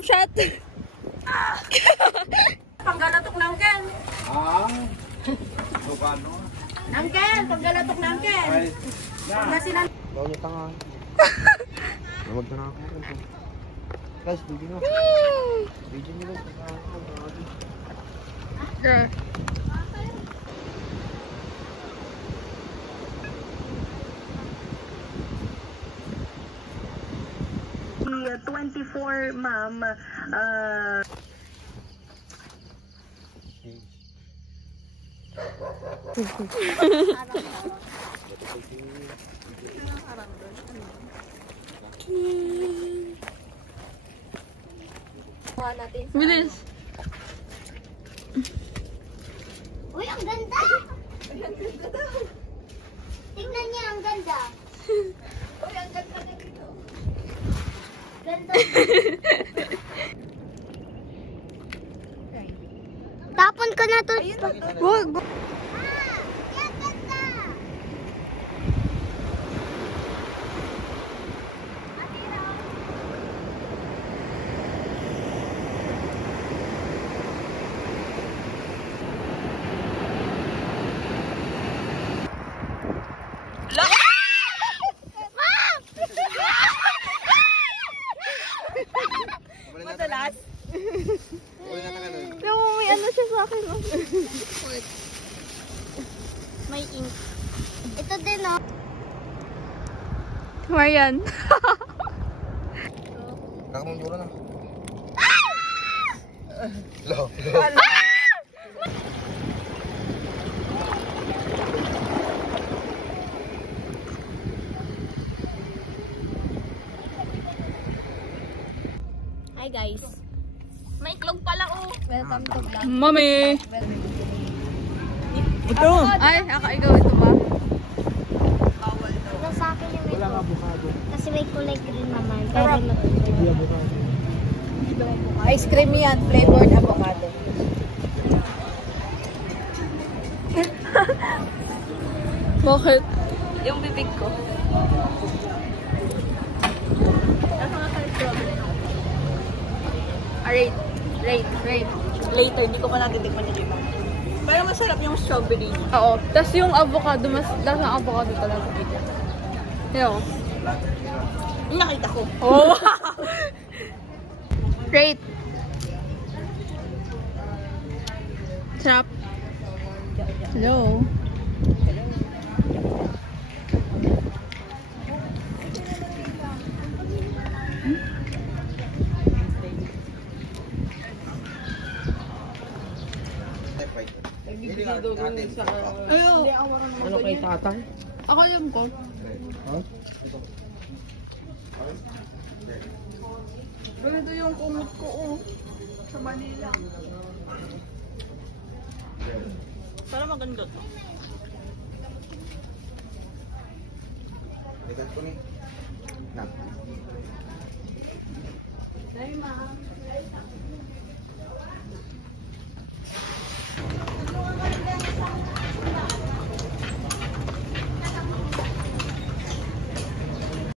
Jump shot. Panggalatok ng Ken. Bukano. Ng Ken, panggalatok ng Ken. Pangasinan. Bawal yung tanga. Huwag na ako. Guys, video nyo. Video nyo lang. Girl. The 24, ma'am. Bilis. Uy, ang ganda! Tingnan niya, ang ganda. Uy, ang ganda na dito. Ganda. Tapon ko na to. Wag. Yan, ganda! Madalas. No, may ano siya sa akin. Oh. May ink. Ito din, oh. Marian. Kakamundura na. Lo. Hi, guys. May itlog pala, oh. Welcome to vlog. Mami. Ito. Ay, ikaw ito ba? Wala sa akin yung Walang ito. avocado. Kasi may kulay green naman. Pero Hindi avocado. Ice cream yan, flavored avocado. Bakit? Yung bibig ko. Rate. Later, hindi ko pa natitikman yung iba. Pero masarap yung strawberry niya. Oo. Tapos yung avocado, mas lasang avocado talaga. Yo. Yung nakita ko. Oh. Great. Sarap. Hello. Ayo. Ano kay tatay? Ako yung ko. Ganito yung kumot ko, oh. Sa Manila. Para maganda to. Ligat ko ni. Na. Hi, ma'am.